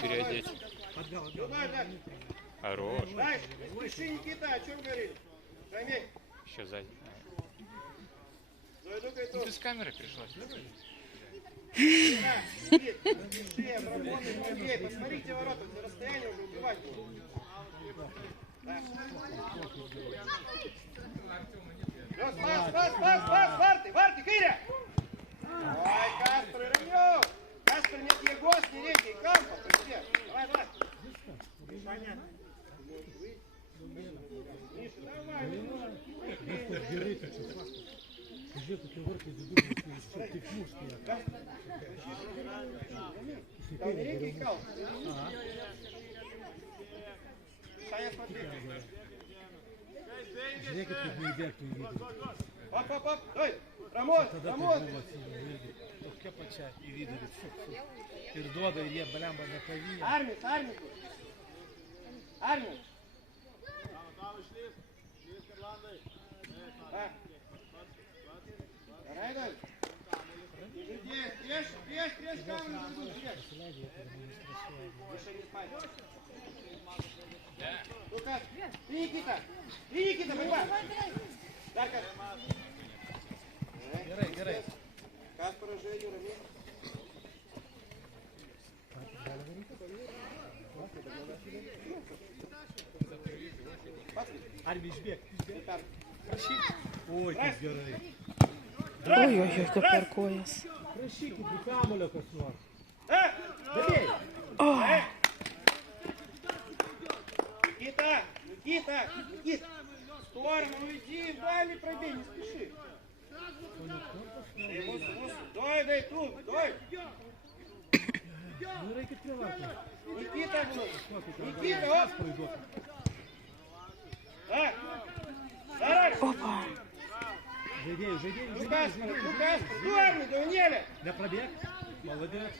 Переодеть. Хорош. Пиши, Никита, о чем говорили? Еще сзади. Без камеры пришлось. Посмотрите ворота, расстояние уже убивать. Варти, Киря! Ой, Каспер, Ремнев! Каспер, нет Егос, не реки, и Кампа, давай. Понятно. Миша, давай. Там не реки, и Кампа. Саня, смотри. Оп, дай! Рамон! Армис! Райдер! Трешь камеру, трешь! Выше не спать! Ну-ка! И Никита, борьба! Дарка! Герой. Каспар уже, Юра, нет? Арбишбек. Ой, как герой. Ой-ой-ой, какой кояс. Прощите, бутамуля космар. Добей! Никита! В сторону уйди, дали пробей, не спеши. Дай, тут, дай. Никита, оп. Так. Опа. Уже идей. Лукас, сторону, Даниэля. На пробег. Молодец.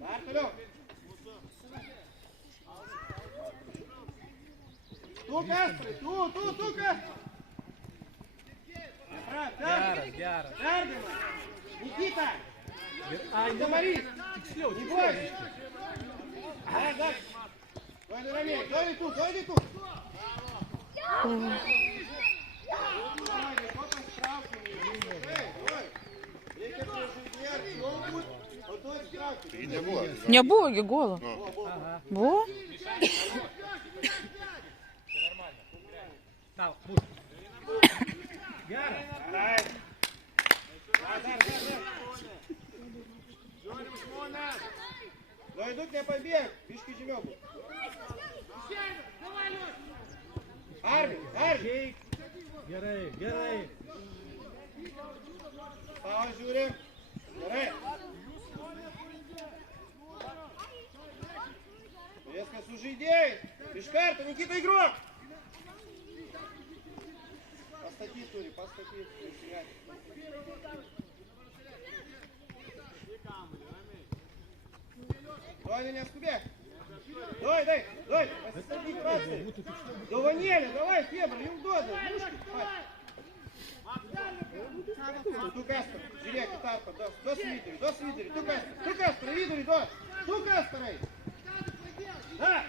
Марта, Ту, Каспер. Яра. Никита! Ай, Заморись! не бойся! Да. Дойди, Рамиль, дойди тут! Не боги, голо. Во? Стал, Яра! Дойду к тебе побег, фишки Жемёку. Армин! Герой! Паузу, Юрий. Герой! Резко служи идеи! Пешкарта, Никита, игрок! По статье, Тури, по статье. Давай меня с тебя. Дай. Посади красный. До Ванеля, давай, Фебр, неудобно. Ту Каспер, Жиляки, Тарпа, до свидери. Ту Каспер, видели, ту Каспер. Да.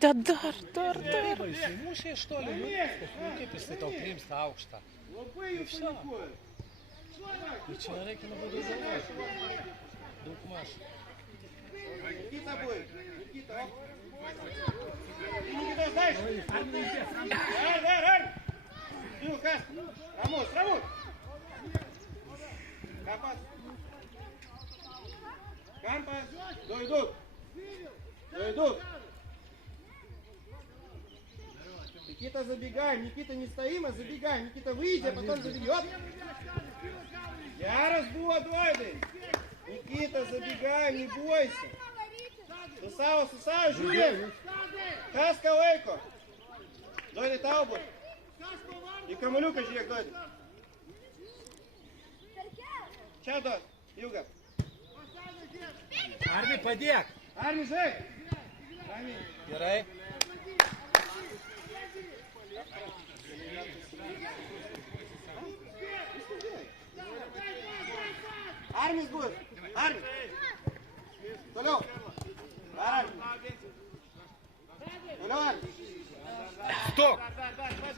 Да, дар. Mušė iš toli, kaip jisai tau priims tą aukštą. Ir все. Ir čia nereikia labai daug galvoti. Daug maž. Никита будет. Никита, оп. Никита, знаешь? Раль. Ну, Каспер. Рамос. Кампас. Дойдут. Никита, забегаем. Никита, не стоим, а забегаем. Никита, выйди, а потом забегай. Я разбула, дойды. Никита, забегаем, не бойся. Сусава, Жюльев. Каска, Лейко. Дойды, Таубу. И Камалюка, Жирек, дойды. Чадо, Юга. Арми, подъек. Арми, Жек. Герой. Армис будет. Армин! Толёв! Армин! Толёв! Стоп!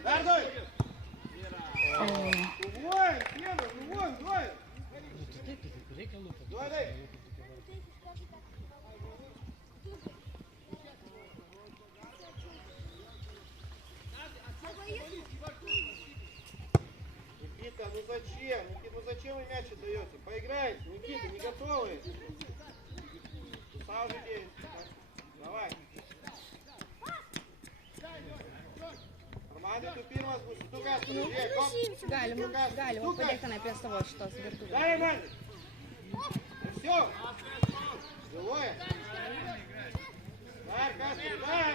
Дардой! Двое! Следуй! Двое! Двое! Ну, ты река лупа. Двое, дай! Никита, ну зачем? Никита, ну зачем вы мяч отдаете? Поиграйте. Никита, не готовы. Сразу 9. Давай. Армандо, tu pirmas bus. Tu kas, tu žiūrėk. Galima padėti tenai prie savo šitos virtuvės. Дай, Армандо. Ну все. Живое. Дай, Каспер, дай.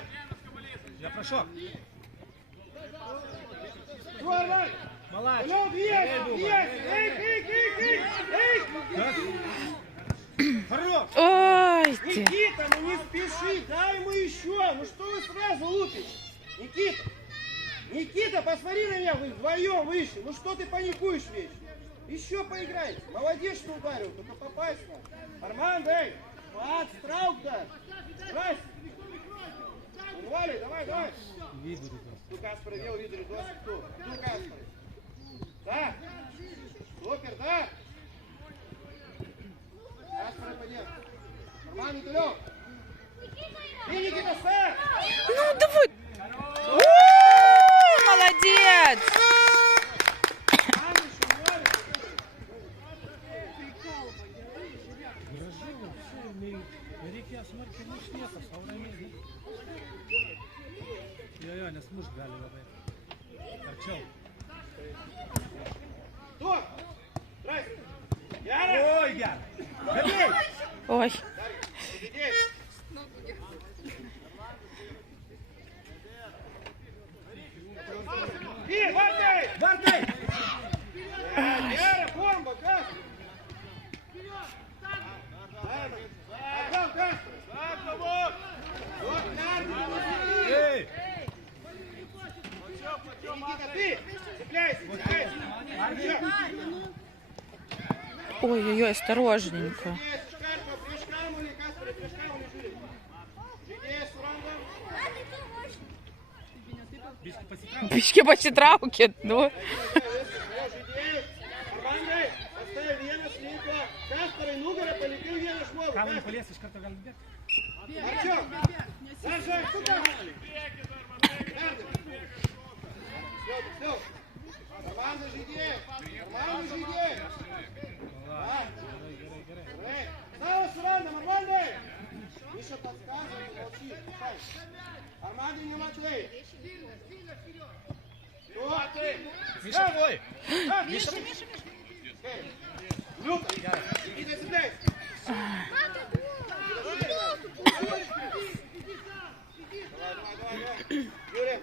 Я прошел. Ну, Армандо. Молодец. Ну, есть, есть. Эй. Хорош. Ой, ты. Никита, ну не спеши, дай ему еще. Ну что вы сразу лупите? Никита, Никита, посмотри на меня, вы вдвоем вышли. Ну что ты паникуешь вечно? Еще поиграйте. Молодец, что ударил, только попасть надо. Армандо, эй, подстраук-то. Здрасте. Вали, давай. Видно. Tu Kasparai vėl vidurį duosi, tu Kasparai. Da. Super, da. Kasparai padėk. Armandai toliau. И Никита, сэр. Ну, давай. Молодец. Гражданин все имеют. На реке смерти нет, а современный. Я не смог галить. Торчал. Кто? Здрасте. Яра. Ой, я. Забей. Ой. Сидеть. И, Вардай. Яра, бомба, Каспар. Отдал, Каспар. Вот, Яра. Эй. Никита, ты цепляйся. Ой-ой-ой, осторожненько. Бички по тетравке, ну. Кому не полезешь, как-то галит. Нормально жиде! Нормально жиде! Снова Суранда, нормально! Миша подсказывает, молчи, слушай. Армандо не Матвей. Миша, твой! Миша! Люка! Никита, цепляйся! Давай. Юрий!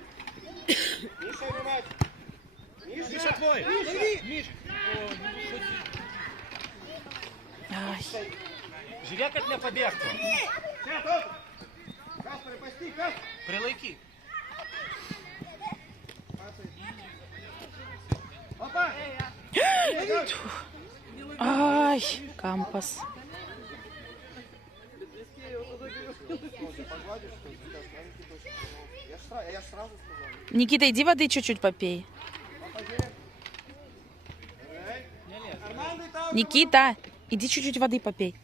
Миша, внимательно! Миша, твой! Миша! Ай. Живя как для побегства. Каспар, пасти, Каспар! Прилайки. Опа! Ай, Кампас. Я ж сразу сказал. Никита, иди воды чуть-чуть попей. Никита, иди чуть-чуть воды попей.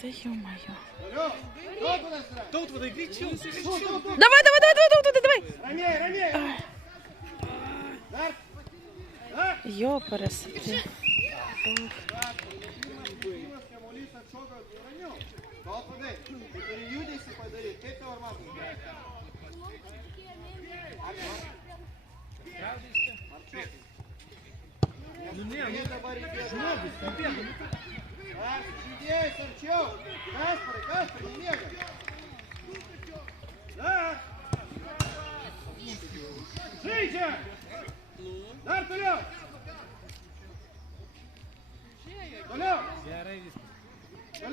Да ё-моё. Тут вода кричу. Давай. Ранее. Ёпарасоте. Ну не, жмогу, победу. Сидей, Сарчев! Каспар, не бегай! Да! Жите! Дар вперед!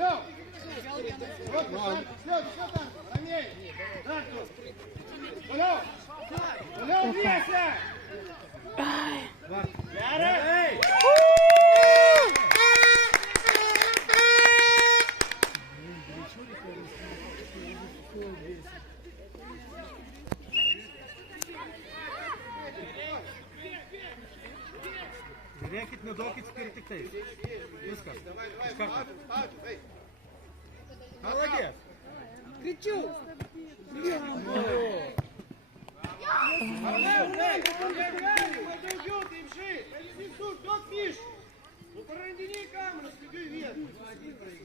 Алло! Вот, все, там, ранее! Алло! Алло, Леся! Яра! Rekit nedokit skiri tiktais. Viskas. Iš karto. Молодец. Кричу!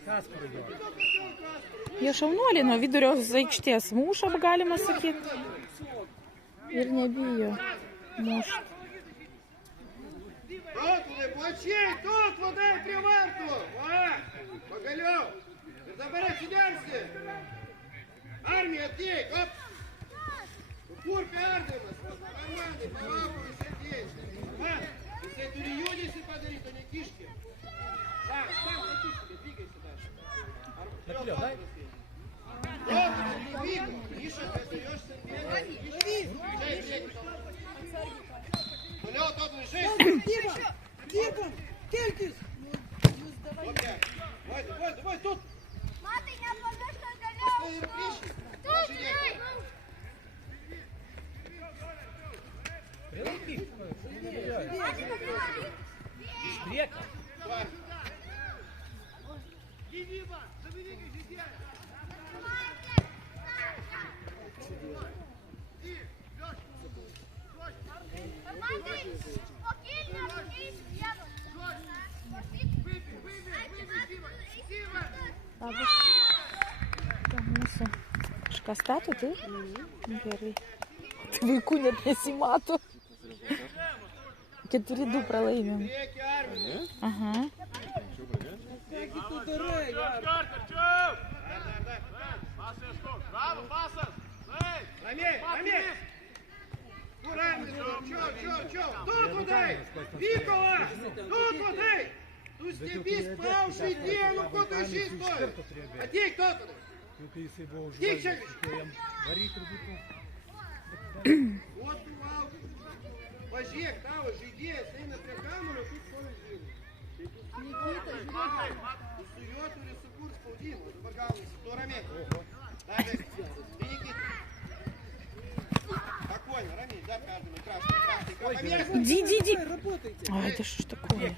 Kasparui duok. Jie šaunuoliai nuo vidurio aikštės muša, galima sakyti. Ir nebijo mušti. Тот, плачей, тут, вода при варту! Поголял! Забирай, сидярся! Армия, отъей, оп! Курка Ардема, команды, палавку и сердец! Если эту районе если подарить, то не кишки! Сам, на кишки, двигайся дальше! Наклёв, дай. Вот, не двигай! Миша, ты остаешься вверх! Гулял, тот лежит! Кирком! Келькис! Давай, тут! Маты, я помню, что Прилупи. Штрека. Kažkas stato, tai? Gerai. Vaikų net nesimato. 4-2 pralaimėm. Aha. Тут водай! Вікова! Тут водай! Тут степись плавший день, ну кто ты еще стоит? А ты кто тут? Тихо! Вот плавка. Божек, того, жиде, сына для камеры, тут стоит жил. Никита, сует или сукур спаудил, забагал, турами. Даже, ты Никита. Спокойно, рами, да, каждому, красный. Иди. Ай, да что ж такое?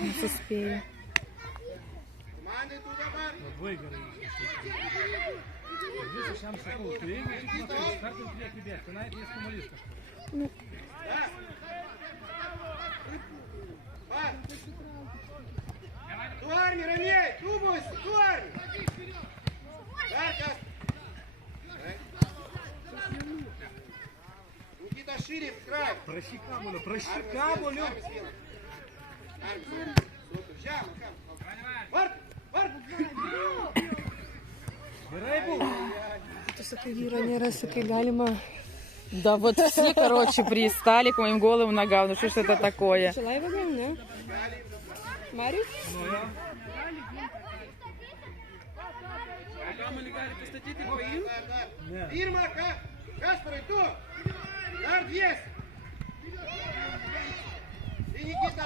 Не успею. Видишь, сам сокол. Ты видишь, как он приехал бег. Ты на это есть коммунистка. Ту армию, раней! Ту бойся! Ту армию! Никита, шире в край! Прощи Камулю, прощи Камулю! Tu sakai, vyro nėra, sakai, galima. Да вот все, короче, пристали к моим голым ногам. Ну что ж это такое? Čia laiva gal, ne? Marius? Ирма, Каспар, и то! Гард есть! И Никита!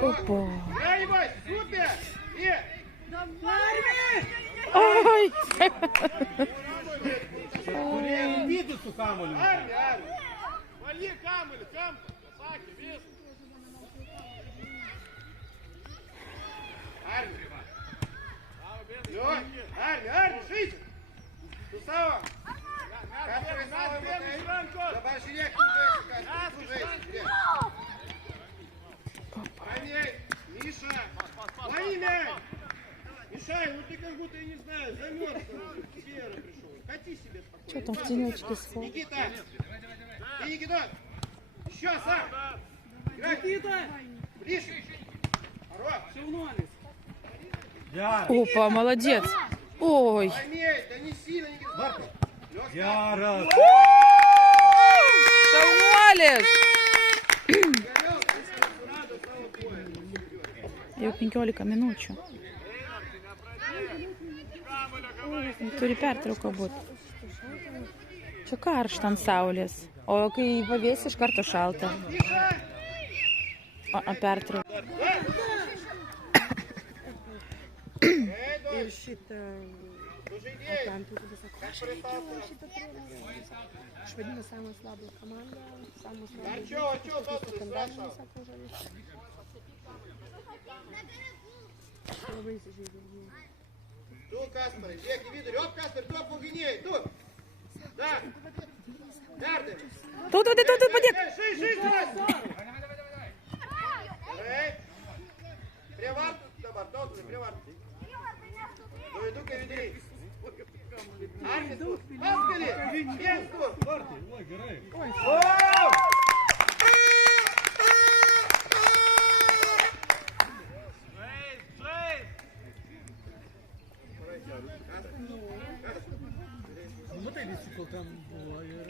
Опа. Да, ебать, супер! И! Ай! Виду Камулю! Армия! Вали Камулю, Саки, вес! Армия, жить! Сустава! Каспар, Давай, Жирек, кружись! Раней! Миша! Лови мяч! Мишай, ну ты как будто, я не знаю, замерз, с севера пришел. Кати себе спокойно. Что там в тенечке спал? Никита! Ты, Никита! Еще, сам! Никита! Ближе! Хорош! Опа, молодец. Ой. Раней, да не сильно, Никита! Яра! Шавуалиш! jau 15 minučių. Turi pertrauka būti. Čia karšta ant saulės, o kai pavėsi iš karto šalta. O pertrauka. Ir šitą... Atlantą visą kažką reikėjo šitą treniruotę. Aš vadinu самую слабую команду, самую слабую стандартную всякую žodžiu. Labai įsižeidžiu. Tu, Kasparai, žiūrėk į vidurį. Op, Kasparai, tu apauginėjai, tu. Dar. Perdai. Tautvaidai, padėk. Žai, gerai. Prie vartų dabar, Tautvaidai, prie vartų. Dovydukai viduriai. Artis, pasgali. Viens, tu. Oi, gerai. Matai, visi kol ten buvo ir...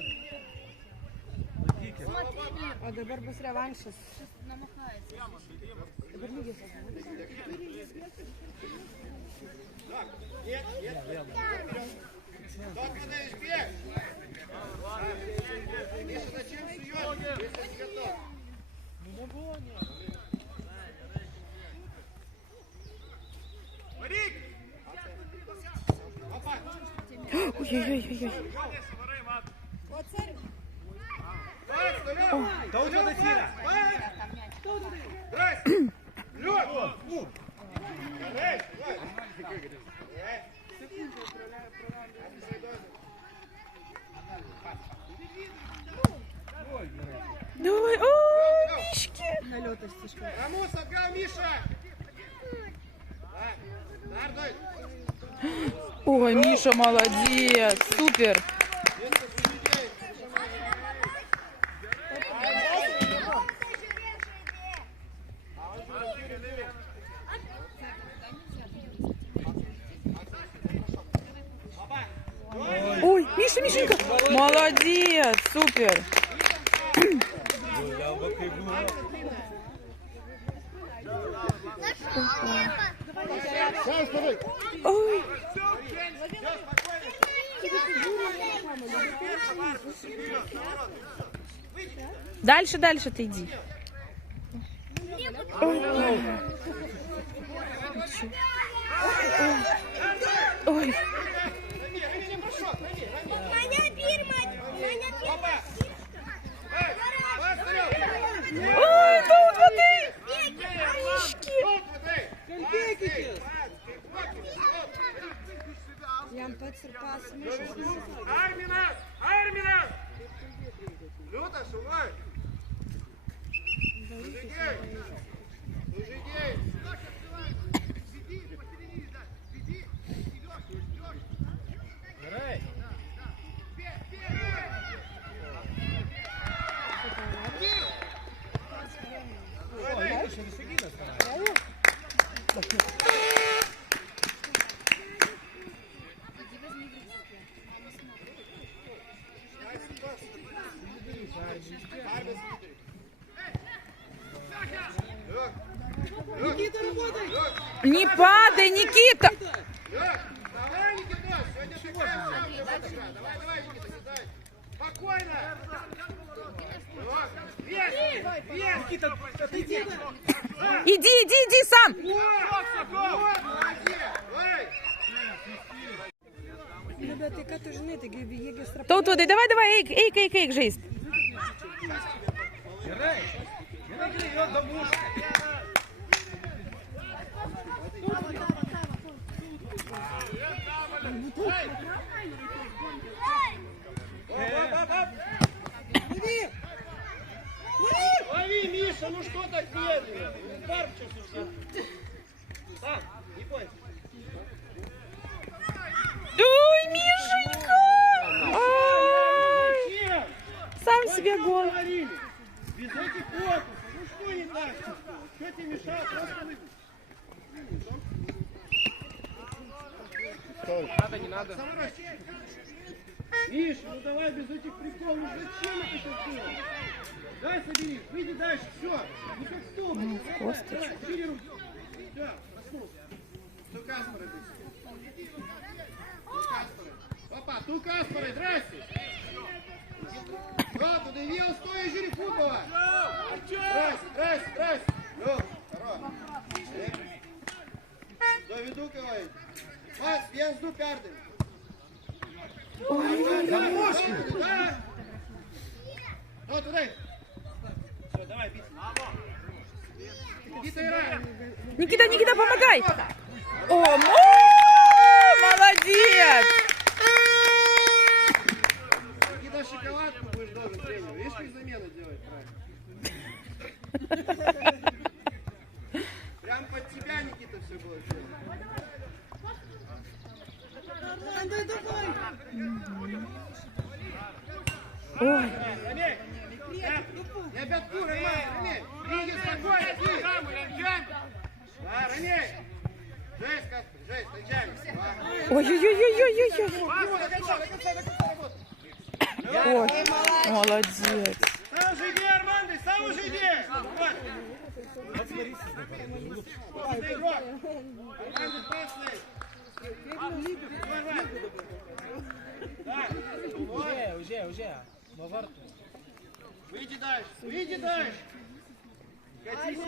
Laikykė. O dabar bus revanšas. Dabar lygiai sakė. Тот, когда избег. Миша, зачем суешь? Если не готов. Марик! Ой-ой-ой-ой. Tautvaidai tyrė. Давай, о, Мишки. Налетас тяжко. Рамус, отграл, Миша! Нардой! Ой, Миша молодец, супер. Ой, Мишенька, молодец, супер. Ой. Дальше ты иди. Ой. Ой, тут воды! Мишки! Jam pats ir pas Mišas. Arminas! Arminas! Liūtas, šaunuoj! Sužaidėjai! Sužaidėjai! Gerai. O, jeigu čia visi gydas tenai. Не падай, Никита! Давай, Никита! Сегодня такая Давай, Никита, сюда! Спокойно! Вес! Никита, иди! Иди сам! Bet tai ką tu žinai, taigi jėgis yra... Tautvaidai, давай, eik, žaist. Gerai. Gerai, jo damuš. Лови, Миша, ну что так медленно? Удар сейчас. Сам, не бойся. Ой, Мишенька! Ой, сам себе гол. Без этих фокусов. Ну что не так? Что тебе мешает? Просто вы... Надо, не надо. Миш, ну давай без этих приколов. Ну зачем это все делать? Дай собери, выйди дальше, все. Не как стол. Косточка. Шире руки. Все, проснулся. Ту Каспара быстрее. Ту Каспара. Опа, ту Каспара, здрасте. Да, подавил, стой, жри футбола. Здрасте. Ну, хорош. Доведу, говорит. Мас, я жду пярдем. Да. Ну, туда. Все, давай, бить. Бита игра. Никита, помогай! О, молодец! Никита, шоколадку будешь должен тренер. Видишь, как замену делать правильно? Прям под тебя, Никита, все будет. Ой, Ромей! Не обятку, Ромей! Риги, спокойно, ты! Да, Ромей! Жесть, Каспер, жесть, ночами. ой-ой-ой-ой-ой-ой! Ой, молодец! Сам же иди, Армандо, сам уже иди! Вот это игрок! Армандо, пасный! Уже. Во ворту. Выйди дальше! Катись,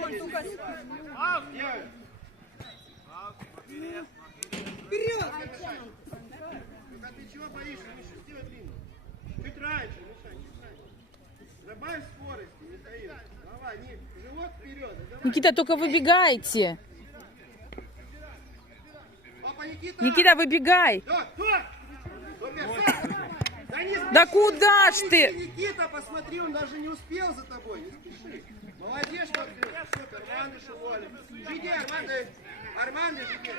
Делай! Вперед! Ну-ка ты чего боишься, Миша? Сделай длинно. Чуть раньше, Миша, чуть раньше. Добавь скорости, Михаил. Давай, живот вперед. Никита, только выбегайте! Папа, Никита! Никита, выбегай! Да куда ж ты? Никита, посмотри, он даже не успел за тобой, не спеши. Молодец, что открыл. Супер, Армандо, Шиволи. Жиди, Армандо, жиди.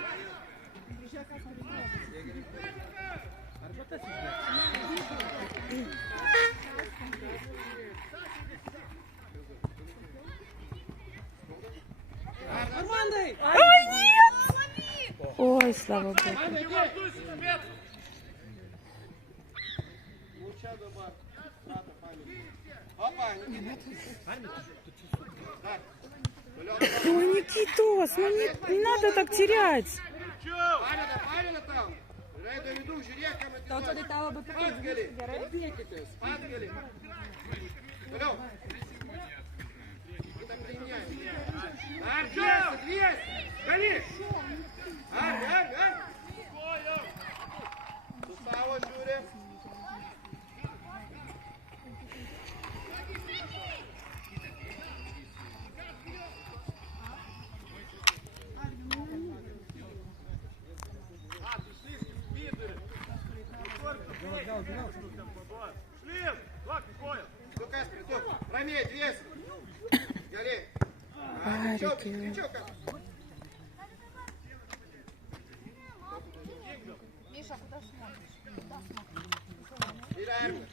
Ой, нет! Ой, слава Богу. Ой, Никитос, ну не надо так терять. Палена там. Дай доведу, жирекам это. Спадгали. Алло. Это применяем. Арт, 200. Гони. Арт. Сусава, Жюре. Ну, Каспер, тут. Ромей, 200. Галей. Крючок. Миша, куда смотришь? Или Армия.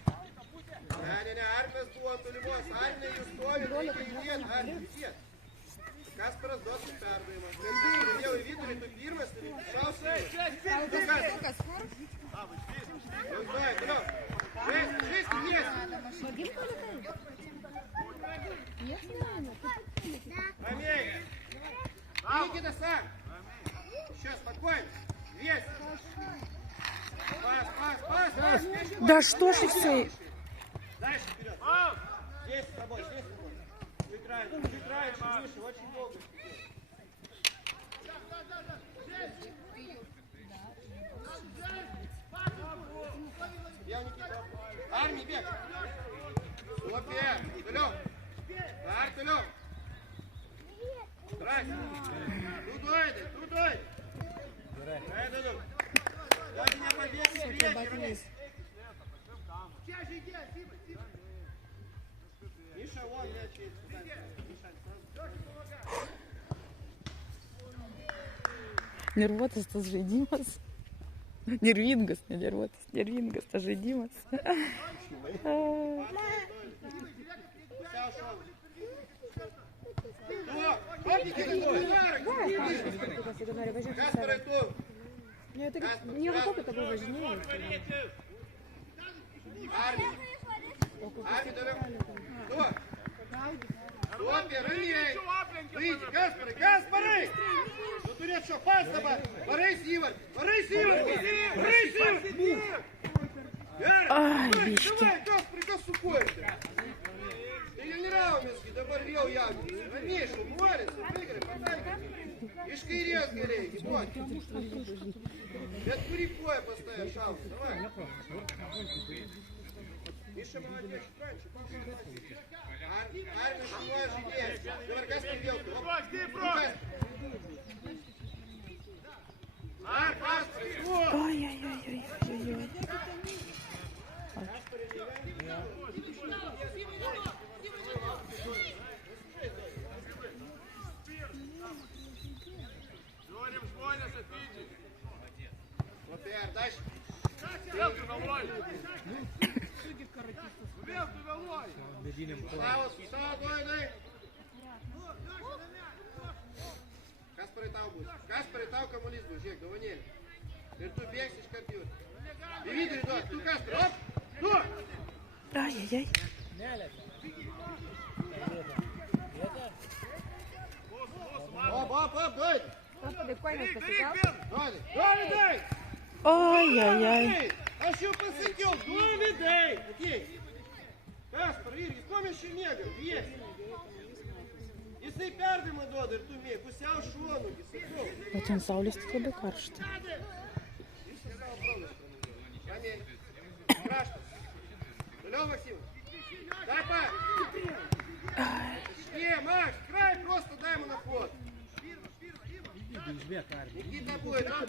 Не, Армия сдует у него. Армия юстовит, идет, Армия, идет. Каспера сдот пярдуема. Леndi, левый видели, тут фирма, шался. Ну, Каспер. Ну, давай, туда. Жесть, есть. Ромей. Никита сам. Сейчас, спокойно. Есть. Пас. Да что ж и все? Дальше вперед. Здесь с тобой. Чуть раньше, выше, очень долго. Я, Никита. Армий, бег. Супер. Тулёв. Арт, Тулёв. Здрасте. Тудой. Дай меня побегать, вернись. Миша, вон, мяч есть. Nervotas tas žaidimas. Nervingas, ne nervotas. Nervingas tas žaidimas. Мне вот это было важнее. Армий, Супер, Ромей. Выйди, Каспары. вперед, что, пас давай! Борис, Ивар! Борис, Ивар! Борис, Ивар! Ай, Давай, бички. газ, приказ сухой! Или не Рауминский, да борвел ягодицы. Ранейший, молится, выиграй, подай. Ишка и рез горей, не бой. Я курикоя поставишь, шанс, давай. Миша, молодец, раньше, Армия, шумая жидец. Давай, газ привел. Газ, Ой-ой-ой-ой-ой. дальше. Встал, дай. Каспар и Тау будет. Каспар и Тау коммунист будет. Жек, довонели. Верту бегсишь, копьют. Бери, рядок. Ту, Каспар, оп! Ту! Ай-яй-яй. Оп, дай! Господи, койно посекал. Дай! Ой-яй-яй. А що посидел? Доли дай! Окей. Каспар, Иргis, помощи мега, есть. Если пярдемо додер, ту мег, усял шонуги, сыков. Потім Сауліс тут буде каршти. Страшно. Лёва, Максим. Дай, па! Не, Макс, край просто дай ему на ход. Никита будет, а?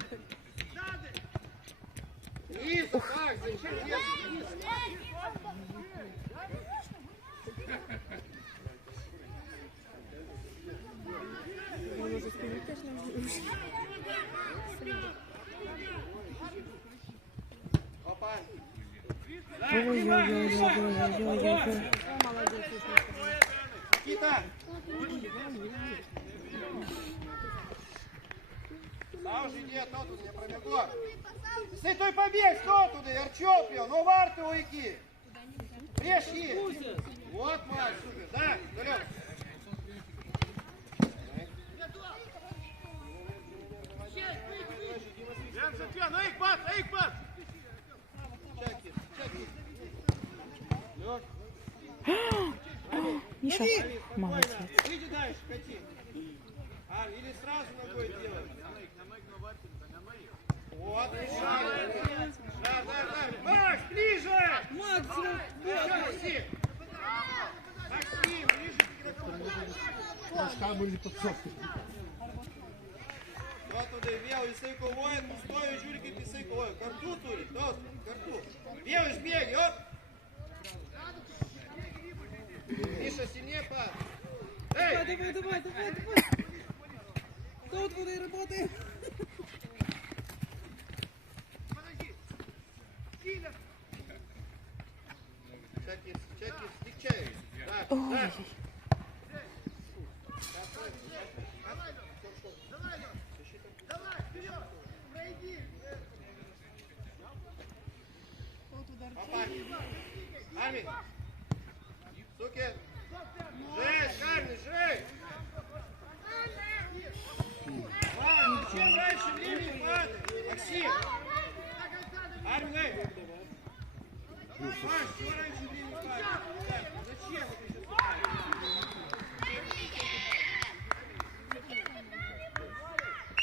Низу, Макс, зачем низу? Он уже спинит, конечно. Опа. Ой-ой-ой-ой-ой-ой-ой. О, молодец. Никита! Сау же иди, то тут не пробегло. Если той побег, кто туда, Ярчев пил, ну варты уйки. Прежь. Вот, Макс, супер, да, вперед. Миша, молодець. Иди дальше, кати. Или сразу ногой делай. Вот, решай. Да. Макс, ближе! Максим, ближе! Максим, ближе к игроку. Вот туда вел, и сейко воин, пустой, жюрики, ты сейко воин. Карту, Тури, тот, карту. Белый сбеги, оп! Миша, сильнее, па! Эй! Давай. Тут воды работаем. Чаки, стекчай. Да. Армин! Суки! Жесть, Армин, жесть! Ладно, чем раньше времени падает? Максим! Армин, эй! Маш, чего раньше времени падает? Зачем это еще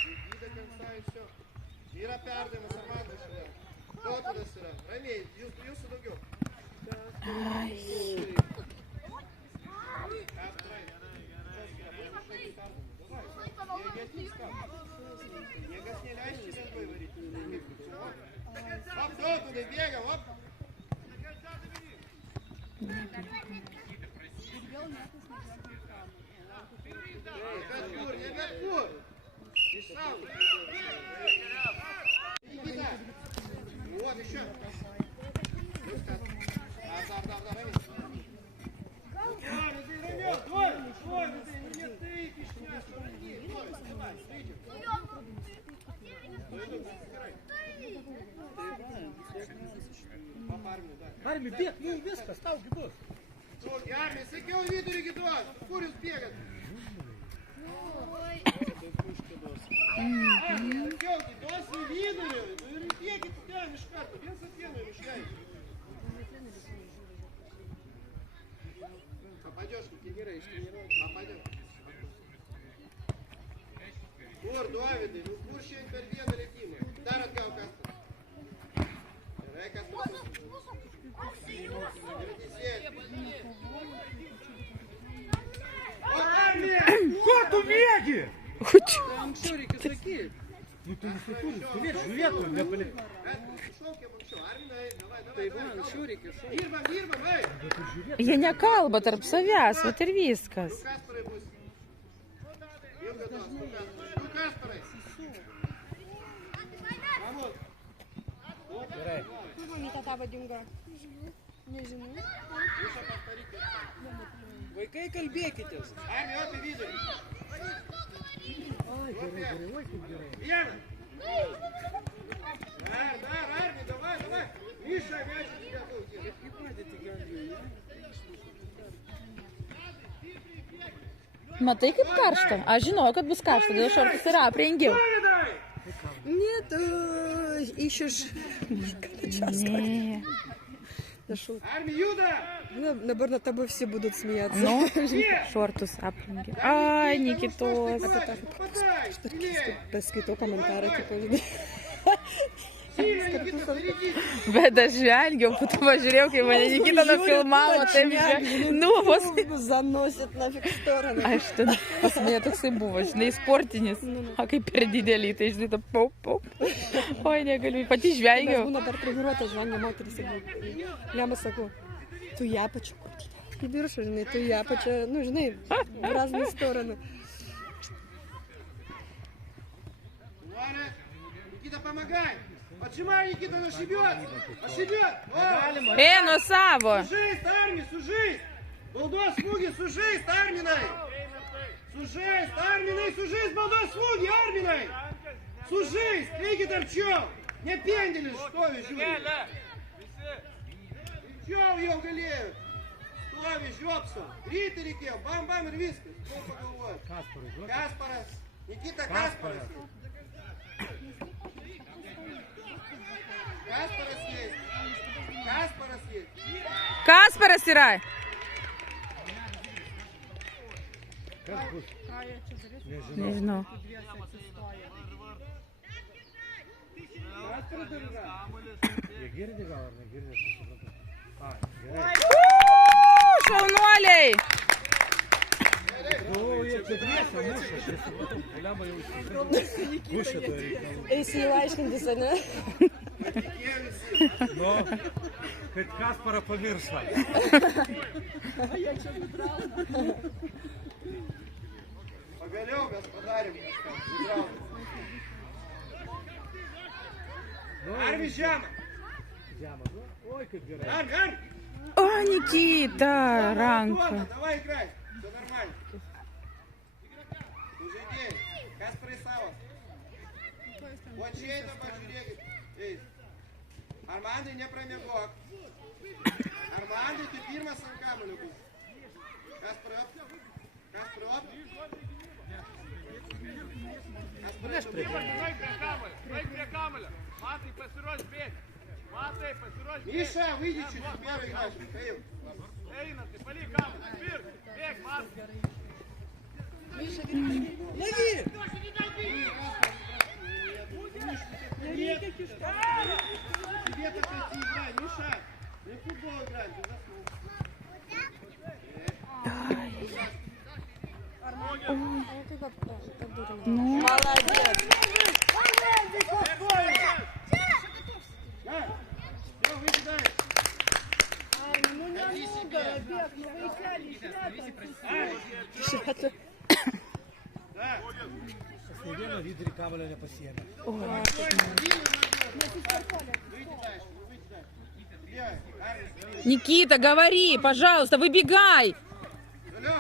Иди до конца и все. Ира пярдема, Саманда сюда. Кто туда сюда? Рамей, Юсу Дугёв. Ай. Оп, кто туда бегал, оп! Катур, не Катур! И сам! Никита! Вот, еще! Да, Рамин! Армия, бег, ну веска, стал гибос. Армия, сыкел виду регидуаз, курис бегает. Тёлки, досы видели? Ну и реки туда мешкать, один со стеной мешкай. Попадешь, тренируешь, попадешь. Гор, Давиды, ну куршен пербена летим. Дар от гау кастер. Рай кастер. Кот умеги! Там шорики такие. Ну ты не сутулись, ты видишь, жилетку для полей. Иван, šuriki. Dirbam, dirbam, ei! Jie nekalba tarp savęs, vat ir viskas. Kasparai bus. Ilgas duos, tu Kasparai. Vamos. Gerai. Kur mamytė tavo dingo? Nežinau. Vaikai, kalbėkitės. Armi, opi vidurį. Ой, gerai, ой, kaip gerai. Vieną. Dar, Armi, davai. Miša, mėčiu тебя daug. Matai, kaip karšta? Aš žinojau, kad bus karšta, dėl šortus ir aprengiau. Нет, ищешь час. Ne. Armi, juda! Наверное, на тобой все будут смеяться. Nu, šortus aprengiau. Ai, Nikitos. Попадай! Сильнее! Paskaitau komentarą, tipo, žinai. Сильно, Никита, заряди! Bet aš žvelgiau, po to pažiūrėjau, kai mane Nikita nufilmavo, taip žvelgiau. Nu, vos. Заносит нафиг в сторону. Aš tada pas mane toksai buvo, žinai, sportinis. O kaip per didelį, tai žinai, ta pop. Oi, negaliu, pati Mes žvelgiau. būna per treniruotę žvengia moteris ir Lema sako, tu ją pačiu į viršų, žinai, tu ją pačiu, nu, žinai, в разные стороны. Ладно, Никита, помогай! Отжимай, Никита, ошибет! Ошибет! О! Nu savo. Сужись, Арми, сужись! Балдос, слуги, сужись, Арминой! Сужись, Арминой, сужись, Балдос, слуги, Арминой! Сужись, Никита, в чем? Не пенделись, что вы, Жюри? Ты чё, Ёвгалеев? Что вы, Жёпсом? Гриты реке, бам-бам, рвиска! Сколько головой? Каспара! Никита, Каспара! Каспара съесть! Каспара съесть! Kasparas yra. Nežinau. Каспара дорога! Jie girdi gal ar negirdi, aš nesupratau. A, gerai. Šaunuoliai. O, jie čia dviese muša, aš nesupratau. Lemba jau išsipratų. Muša to reikia. Eisi jau aiškintis, ne? Nu, kad Kasparą pamiršo. Pagaliau mes padarėm kažką. Armi, žemą! Žemą, nu, oi, kaip gerai. Armi, Armi! O, Nikita, ranka. Давай играй, все нормально. Уже идея. Каспар и Сава. Вот чей это пожурек. Эй. Арманды не промегок. Арманды ты фирма с руками любишь. Каспар оп. Каспар оп. Каспар оп. Миша, выйди чуть, первый играешь, Михаил. Лови! Тебе так идти играй, Миша. Не в футбол играй, ты заснул. Nu, Все, выйди дальше. Да. Aš ne vieną vidurį kamalio nepasiėmė. Выйди дальше, выйди дальше. Делай, Арми. Никита, говори, пожалуйста, выбегай. Алло.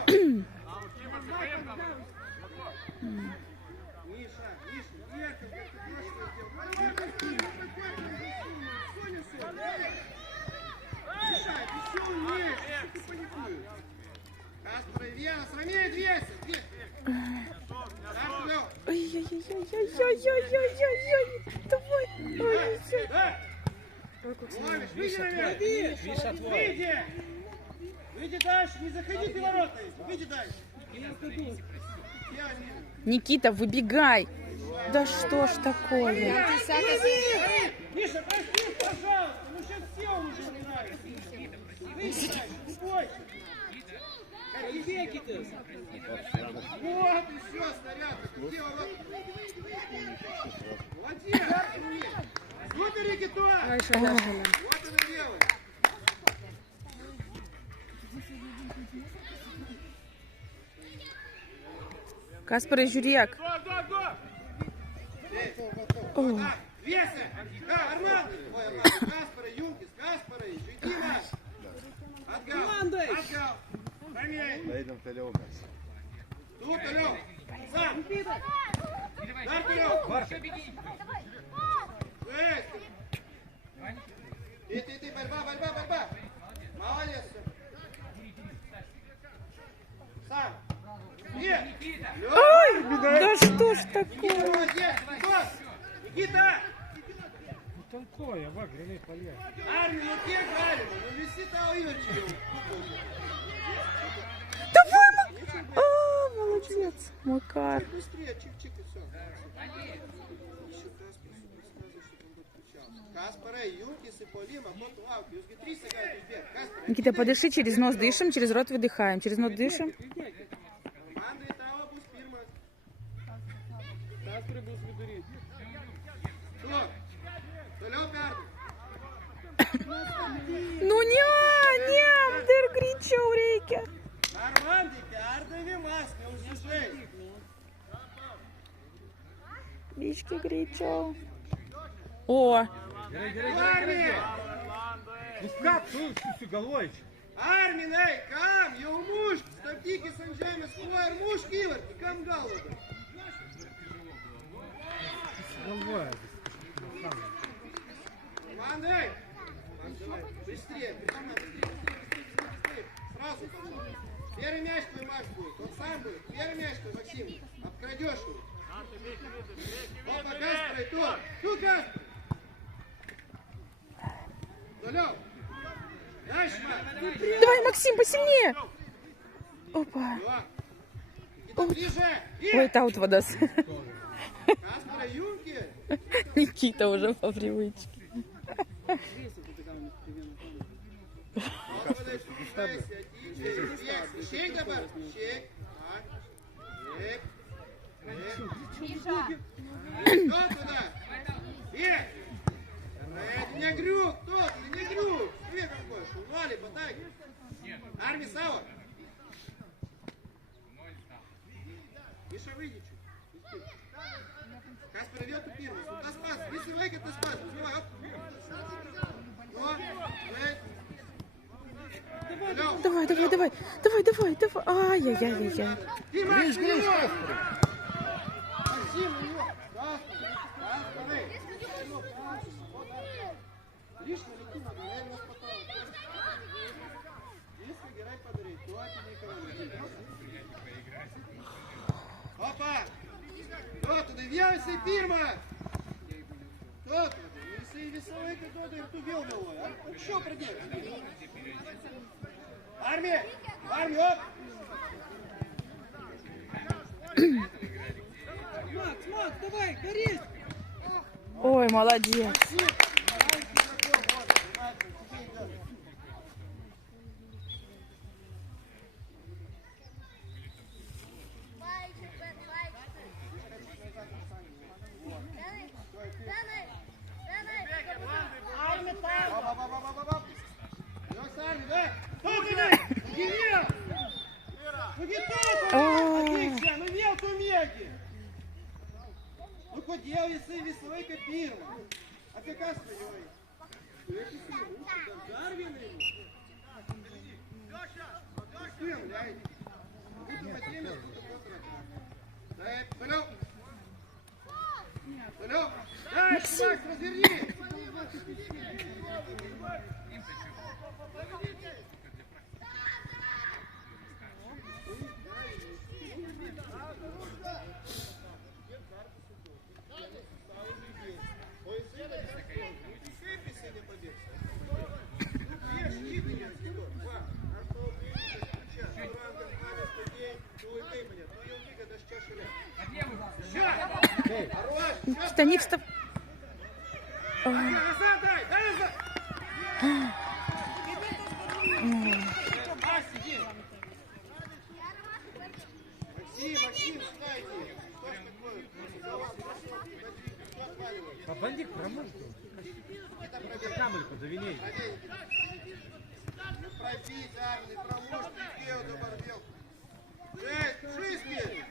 Миша, Ирка, как ты можешь сделать? Миша, ты все умеешь, что ты паникуешь? Каспар и Вена, сравняй 200. Ой-ой-ой-ой-ой-ой. Давай. Ой-ой-ой. Ловишь, выйди наверх. Миша твой. Выйди. Выйди дальше, не заходи ты в ворота. Выйди дальше. Никита, выбегай. Да что ж такое? Миша, прости, пожалуйста. Ну сейчас все уже умирают. Выйди дальше, не бойся. Вот и все, снаряд. Какие ворота? Молодец. Супер, Никита. Вот она делает. Каспар и Жюрек. О, Весы. Да, Арман. Ой, Арман. Каспара, Юнкис, Каспара, Житина. Отгал. Отгал. Ромей. Тут, Алёв. Сам. Дар, Алёв. Ты, борьба. Молодец. Сам. Нет. ой, да что ж такое? Молодец. Никита. Тонкое, ва, граней поле. Армию, ну те играли. Ну виси того Игорча. Давай, молодец, Макар. Быстрее, чик-чик и все. Каспара, Юнкис и Полима, вот лавки. Юзги 3 сыграют вверх. Каспара. Никита, подыши, через нос дышим, через рот выдыхаем. Через нос дышим. Команда и того бус фирма. Каспара бус выдурить. Что? Толёк Арду. Ну ням, дыр гречо в рейке. Армандики, Ардови маски, уже 6. Бички гречо. О, Армия! Ну как, всю головой. Армин, ей, кам, Йоумуш, Ставтики, Санджами, Скуайр, Муш, Кивер, кам Галуда. Головой. Команда, эй! Быстрее, быстрее. Сразу, пожалуйста. Первый мяч твой Макс будет, он сам будет. Первый мяч твой, Максим, обкрадешь его. Опа, Каспар, тут Каспар. Залёг. Дальше, Макс. давай, Максим, посильнее. Опа. Ближе. Ой, таут водос. Каспара, Юнки. Никита уже по привычке. Щей добавь. Щей. Кто туда? Вверх. Это не Грюк. Кто ты? Не Грюк. Вверх какой? Шумали, подай. Армия Сава. Миша, выйди чуть. Каспар, вел ту первую. Сюда спас. Если лайк, ты спас. Успевай. Давай. Ай-яй-яй-яй. Опа! Кто туда? Вялся фирма! Кто туда? Если весовой кто-то, кто вел его, а? Ну что проделать? Армия! Армия! Оп! Макс, давай, горись! Ой, молодец. Отлично, ну вел Тумеки! Ну ходил, если весовой копир. А ты как говоришь? Дарвин ему? Что им, блядь? Буду по теме, Толёк! Толёк! Дальше, Макс, разверни! Никита, не встав... Назад дай, дай назад. Максим, сюда иди. Что ж такое? Бандик промышку. Камельку довиней. Пробить, Армин, промышку, Кео доборвел. Жизнь!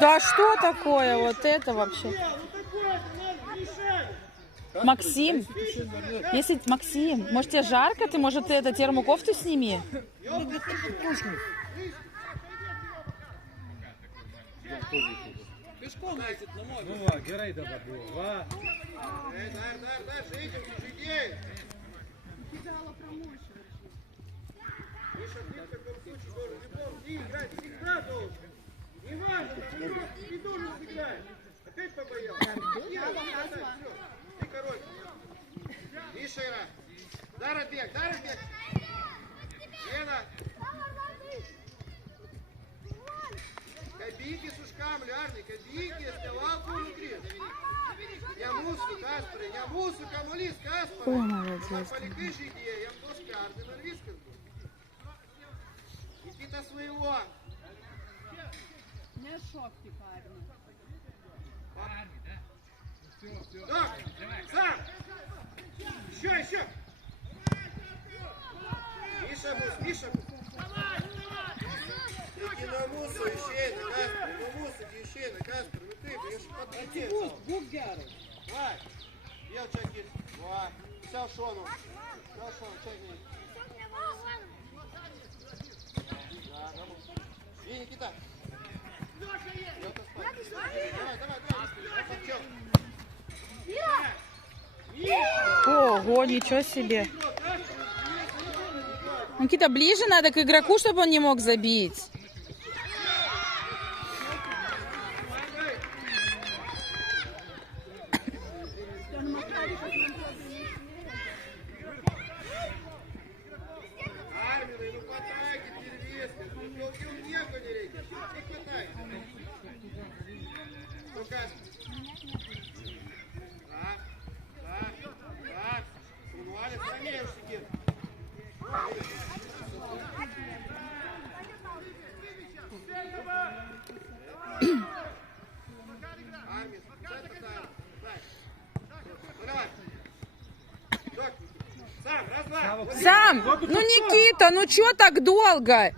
Да что такое вот это вообще? Ну такое-то надо решать. Максим, если Максим, может тебе жарко, ты может это термокофту сними? Пешком ездит на море. Ну, герой добавил. Дар, житель, житель. Миша, ты в таком случае должен любом ты играть всегда должен. Не важно, ты должен сыграть. Опять побоялся. Ты король. Миша, игра. Дар, отбег, Лена. Копейки с ушками, Арни, копейки, стрелалку внутри. Я мусу, Каспер, я мусу, камулис, Каспер. Ой, молодец. Поликыш идея, я мусу, Арни, на висках. Никита своего. Не шок, парни. Так, сам. Еще. Миша. Иди на мусу, ищей на Каспер, на мусу, ищей на Каспер, ну ты, я ж подходил. Давай, бел чекист, два, все шону, чекни. Да, на мусу. И Никита. Давай, Ого, ничего себе. Никита, ближе надо к игроку, чтобы он не мог забить. Армины, ну хватайте перевески, ну нету не реки, не хватайте. Ну Каспер. Так. Сунуали, самеем сидит. Армис, сам, раз-два. Сам! Ну, Никита, ну чё так долго?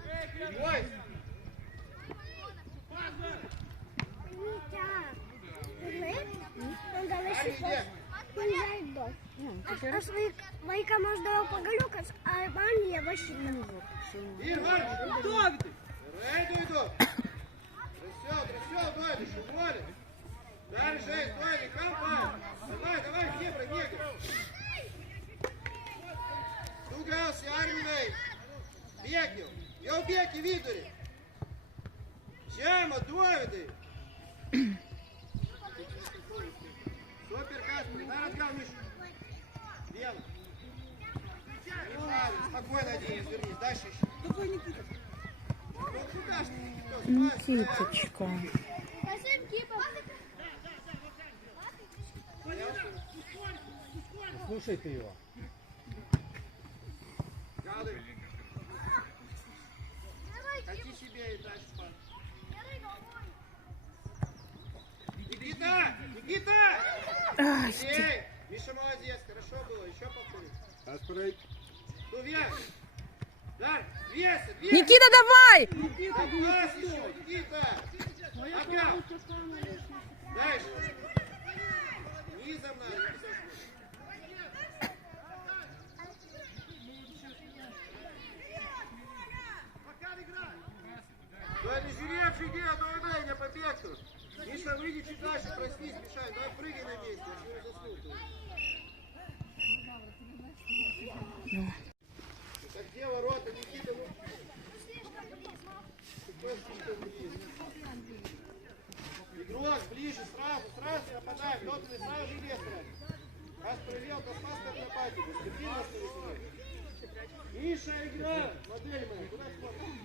А своїка можна його погалюкати, а мамі я вообще не можу. Иду. Трясел, дойдешь, уволен. Дальше, стой, не кампа. Давай, все пробегай. Дугался, Арминой. Бегнем. Я убеги, Витори. Чема, Довиды. Супер, Каспер, на разгал, Миша. Белый. Неправильно, спокойно, Денис, вернись. Дальше еще. Какой Никита? Ну, куда ж ты, Никита? Никиточка. Спасибо, Кипа. Слушай ты его. Гады. Ходи себе и дальше спать. Никита! Эй, Миша молодец, хорошо было, еще повтори. Ну, вес. Да, вес. Никита, давай! Класс еще, Никита. Опять. Дальше. Низом надо. Давай, не жиревший, иди, давай, не побег тут. Миша, выйди чуть дальше, проснись, мешай. Давай, прыгай на месте, я же заснул тут. Так где ворота, Никита? Игрок, ближе, сразу нападай. Кто-то сразу же вес брать. Раз провел, то спас как нападет. Степенно стоит. Миша, игра. Модель моя, куда смотришь?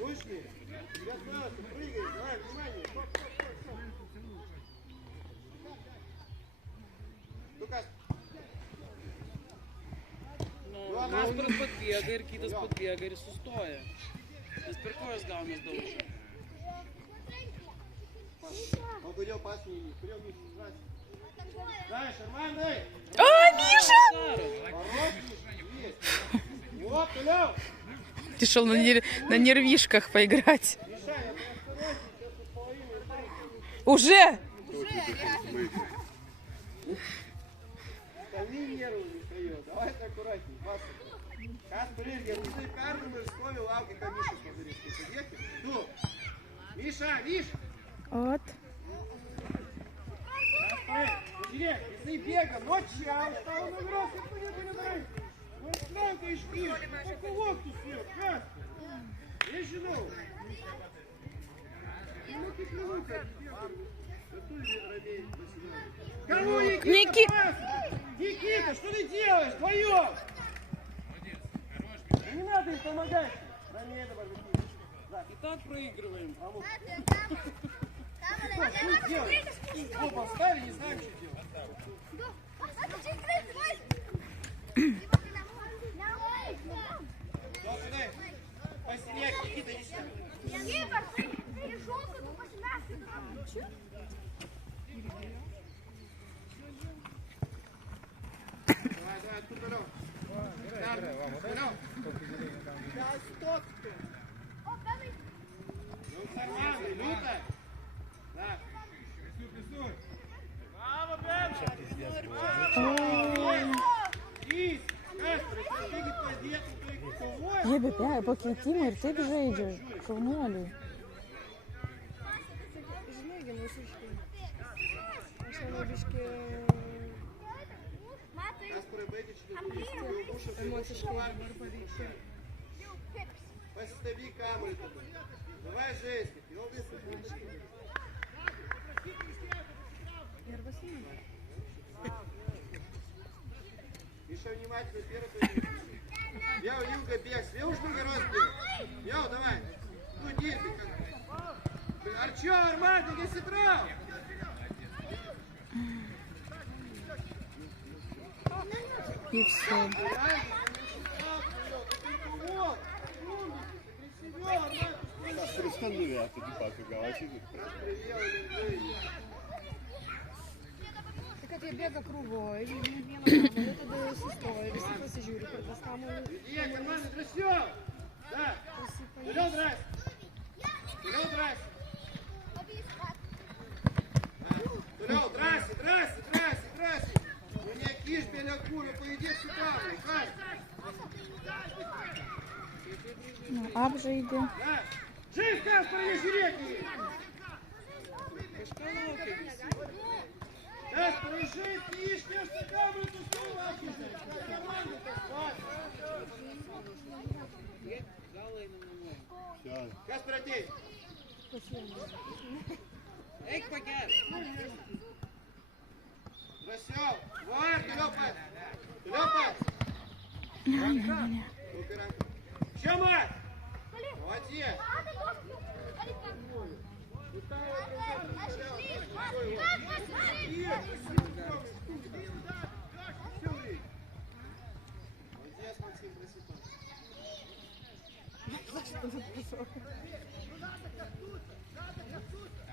Ручки. Готовься, прыгай. Давай, внимание. Kasparas patbėga ir kitas patbėga ir sustoja. Nes per kojas gaunas daužą. Он говорил, пас не прием, не сразу. Дай, Шарман, дай! О, Миша! Вот, Туляв! Решил на нервишках поиграть. Уже? Остальные нервы не встает. Давайте аккуратней. Каспер Ильгер, ты каждый мы в лавки, как Миша смотри. Ну, Миша, Миша! Вот. Если бега, ночью, а устал на гроз, никто не понимает. Вот сам ты ишь, как локту съел, Каспер. Я жену. Кого, Никита? Никита, что ты делаешь? Вдвоем! Не надо им помогать. И так проигрываем. Что делать? Его поставили, не знаем, что делать. Посильнее, Никита, не сюда. Давай, тут дорог. Да, стоп ты. Ну, нормально, люто. Да. Рисуй. Браво, Бен! Поки Тимур, ти вже йдеш. Шовнолі. Жмыги, мусочки. Шалобишки. Эмоцишки. Постави камеру. Давай жесть. Еще внимательно, первый. Яу, Юга, бег. Слева уж много раз бег. Яу, давай. Ну, иди ты как. Арчо, Арман, иди сыграл. І все. Так от я бега кругой, это до сестрой, если жюри, предоставлю. Иди, команда, трясём. Да. Вперед, драйв. Вперед, драйв. Вперед, драйв. Ну не киш, беля куля, поеди сюда, Кась. Ну, а вже йде. Да. Жив, Каспар, не жиреть. Каспар, жив, киш, не что камеру, тут все лапки. Каспар, одей. Эй, пакет! Бросёл. Вот, Лёпа. Лёпа. Еще мать. Молодец. Молодец, Максим, красиво.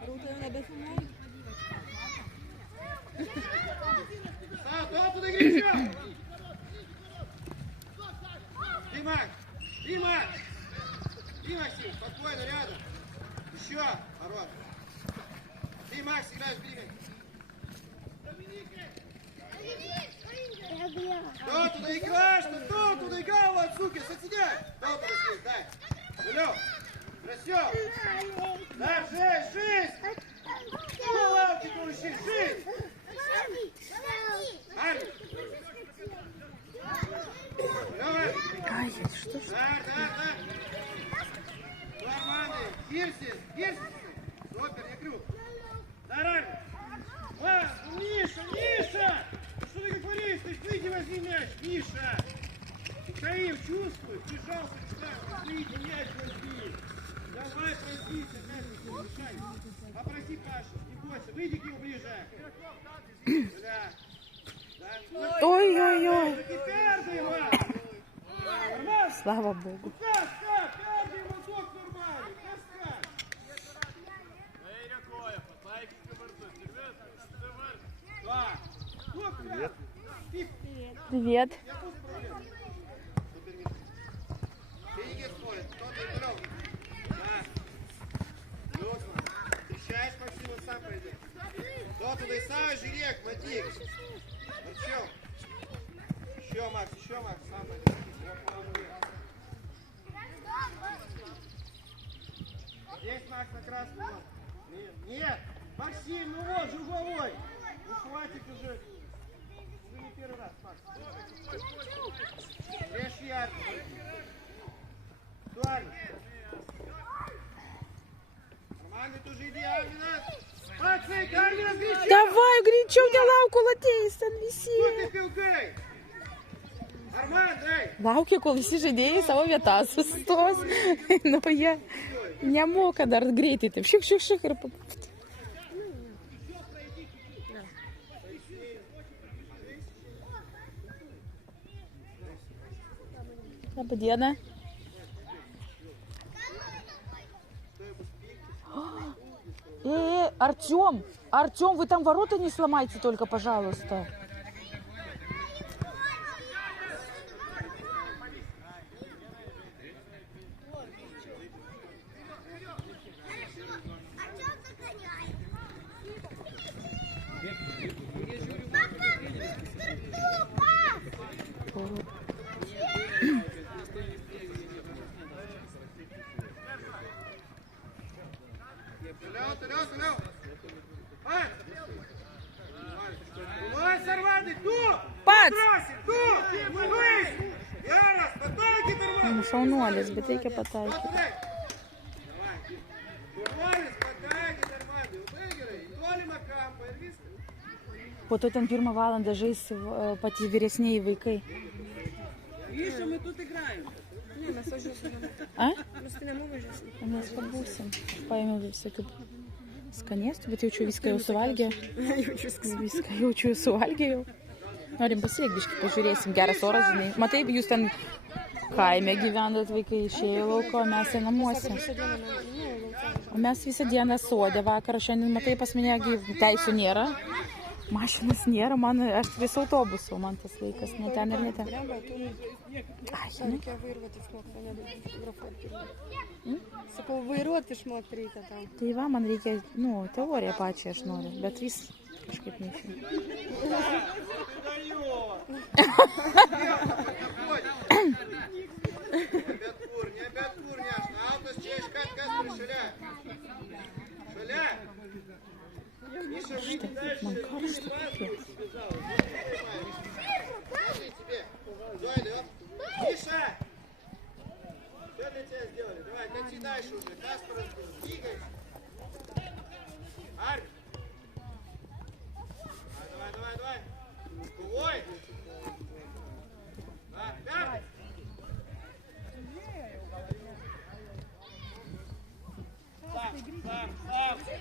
Круто, надо фонарик. Стал, туда горячо. Дима. Ди, Максим, спокойно, рядом. Еще, хорош. Ты, Макс, играешь, двигай. Кто туда играешь? Кто туда играл, вот, суки, соседяй. Кто туда здесь, дай. Гулёв, красёв. Да, жесть. Ну, лавки, товарищи, жесть. Армия. Давай. Ай, що ж? Да. Нормально. Кирсис. Супер, я крю. Нормально. Миша! Что ты говоришь? Ты выйди, возьми мяч, Миша. Михаил, чувствуй, прижался сюда. Выйди, мяч возьми. Давай, просись, мешай. Попроси Пашу, не бойся, выйди к нему ближе. Да. Ой-ой-ой. Теперь ты, Иван. Слава Богу. Каска, каждый моток нормальный, каска. Привет. Береги свой, кто-то играл. Да. Ясно. Встречаешь, Максим, он сам пойдет. Кто туда и сам, Жирек, Матик. Артем. Еще, Макс, сам пойдет. Здесь, Макс, на краску. Нет, Максим, ну вот же угловой. Ну хватит уже. Ну не первый раз, Макс. Режь ярко. Нормально, тоже иди, Армина. Пацик, Армина, сгречи. Давай, горячо, у тебя лавку latėjai, visi. Что ты pilkai? Arman, дай. Laukia, kol visi žaidėjai savo vietas sustos. Nu, jie nemoka dar greitai taip. Šik ir... Labą dieną. Артем, вы там ворота не сломайте только, пожалуйста. Šaunuolis, bet reikia pataikyti. Po to ten 1 valandą žais patys vyresniai vaikai. A? Mes pabūsim. Paėmiau visokių skanėstų, bet jaučiu viską jau suvalgė. Viską jaučiu suvalgė jau. Norim pasiekti biškį, pažiūrėsim. Geras oras, žinai. Matai, jūs ten kaime gyvenat, vaikai išėjo lauko, mes ten namuose. O mes visą dieną sode vakarą. Šiandien, matai, pas mane teisų nėra. Mašinas nėra, aš vis autobusu, man tas laikas, ne ten ir ne ten. Ai, reikia vairuoti išmokti, ne fotografuoti. Sakau, vairuoti išmokti reikia tam. Tai va, man reikia, teoriją pačią aš noriu, bet vis kažkaip neišėjau. Štai, man karšta kapės. Миша! Что для тебя сделали? Давай, качи дальше уже. Каспар, двигайся. Арк! Давай. Ой! Пять! Сам.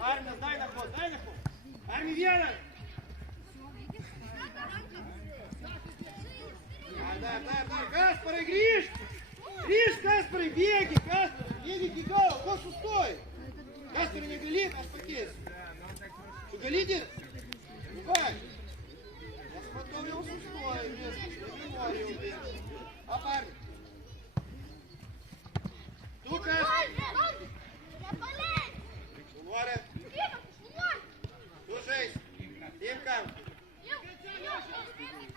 Армия, дай на ход. Армия, Вера! Да. Каспар, Гриш! Каспар, беги, Каспар! Беги, Гигал, Кошу, стой! Каспар не галит, аж покес. Что, галите? Давай! Я смотрел, стой, не говорил. А парень? Ну-ка! Варя! Слушай! Димка!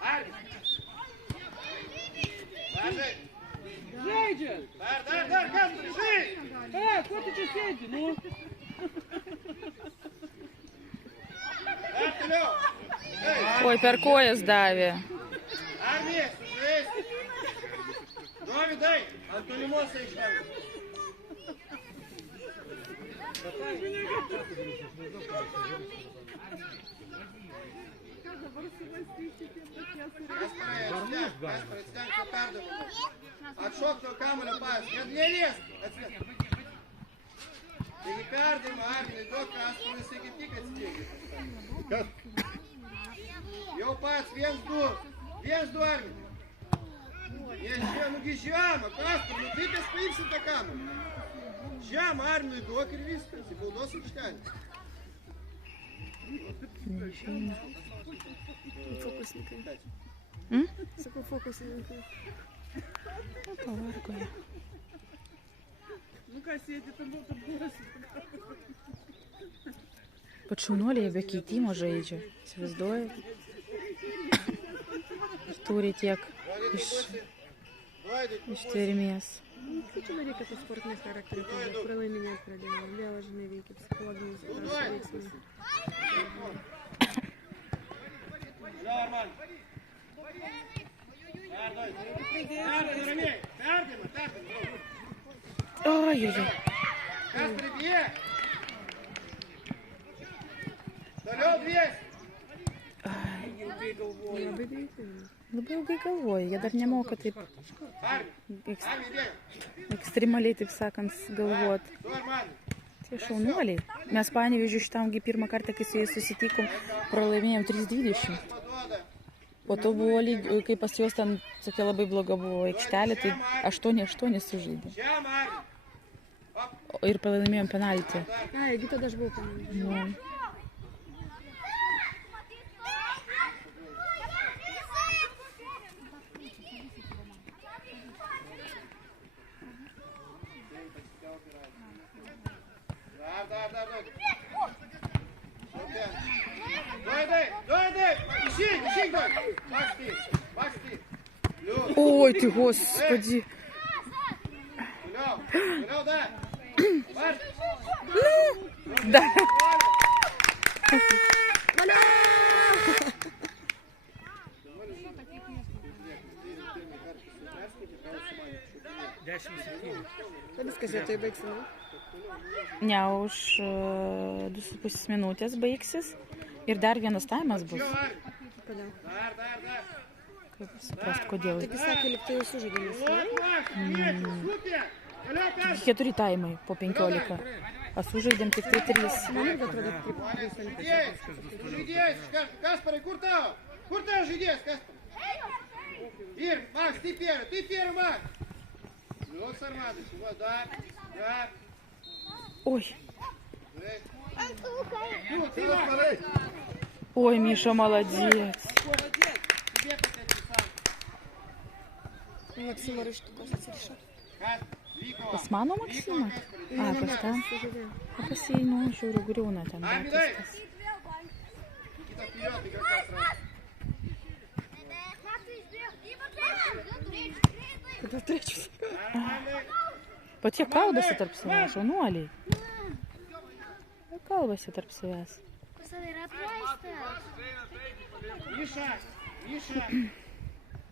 Армия! Дай! Каспар, лежи! Кто ты что сидишь? Ну? Ой, per kojas davė. Армия, слушай! Доми, дай! Антонимоса еще! Отшокнул камеру пас. Не лез. Рикардо, Марвин, до Каспар, и Сигитик отстегивает. Йо, пас, вен сду, Армин. Еще. nugi žemą, Kaspar, nu kaip mes paimsim tą kamuolį? Žemą arminui duok ir viskas, į baudos aikštelę. Neišeina. Fokusininkai. Sakau, fokusininkai. Pavargo jie. Nu ką, sėdi tam būsi. Bet šaunuoliai be keitimo žaidžia. Įsivaizduojat? Ir turi tiek ištvermės. Kaip čia reikia tos sportinės charakterio, pralaiminėt pradėjo, vėl, žinai, veikia psichologinis veiksmas. Ой-ой-ой. Kaspar, bėg! Toliau dvies! Labai greitai. Labai ilgai galvoju, jie dar nemoka taip Armi, bėg! ekstremaliai, taip sakant, galvot. Du Armanai! Tie šaunuoliai. Mes Panevėžiui šitamgi pirmą kartą, kai su jais susitikom, pralaimėjom 3:20. Paduoda! Po to buvo lyg, kai pas juos ten tokia labai bloga buvo aikštelė, tai 8-8 sužaidė. Žemą Armi! Ir pralaimėjom penaltį. Ai, gi tada aš buvau pamanęs. Nu, Dar. Duodai! Išyk, duod! Baksti! Liūs! ой, ты, господи. Toliau, da! Var! Да. Tai viskas vietoj baigsi, ne? Ne, už 2,5 minutės baigsis. Ir dar vienas taimas bus. Kodėl? Dar! Kaip suprast, kodėl. Taigi sakė, lyg tai jau sužaidimas, ne? 4 taimai po 15. O sužaidėm tik tai 3. Man irgi atrodo, kaip baigsi. Žaidėjas! Kasparai, kur tavo? Kur tavo žaidėjas, Kasparai? Ir, Maks, ты первый, Макс! Liūs Armadas, va, dar! Ой, Ну, ты Kasparai! ой, Миша, молодец. Максима Рыштуков atsirišo. Pas mano Maksimą? A, pas ten. O pas jį, nu, žiūriu, griūna ten. Batas. Никита, вперед, игрока сразу! Kada trečias? Bet jie kalbasi tarp savęs, šaunuoliai. Jie kalbasi tarp savęs. Миша!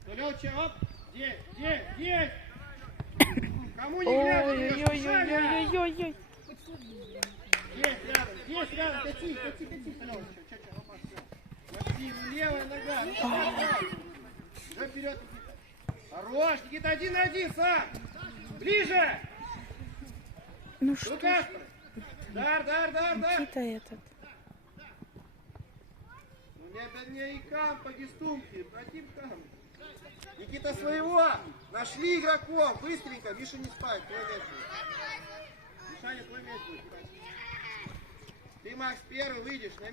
Toliau čia, op! Dėk! Кому не глядя, Ой-ой-ой-ой-ой-ой-ой. Есть рядом, кати, Тольян, Максим, левая нога, уже вперед, Никита. Хорош, Никита, 1 на 1, сам, ближе, Ну что, Каспар, дар, Никита этот. ну это не икам по гестумке, против кам. Никита своего, нашли игроков, быстренько, Миша не спать, твой мяч будет. Мишаня, твой мяч будет. Ты, Макс, первый выйдешь на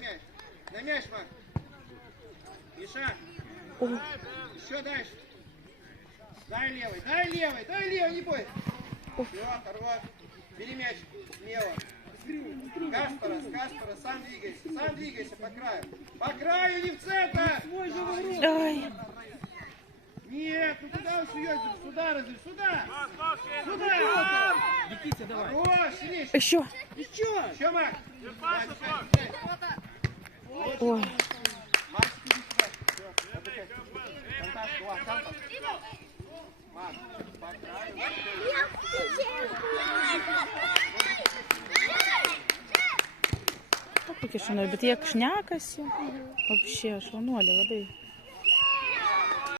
мяч, Макс. Миша, еще дальше. Дай левый, не бойся. Все, хорош. Бери мяч смело. Каспара, сам двигайся по краю, не в центр. Ай, Нет, ну куда вы суете? Сюда! Никите, давай. Хорош, сильнее. еще. Еще, Макс. Ой, Макс, иди сюда. Все, отдыхай. Контакт, Кампас. Макс, по краю. kokie šaunuoliai, bet jie šnekasi. Вообще, šaunuoliai labai.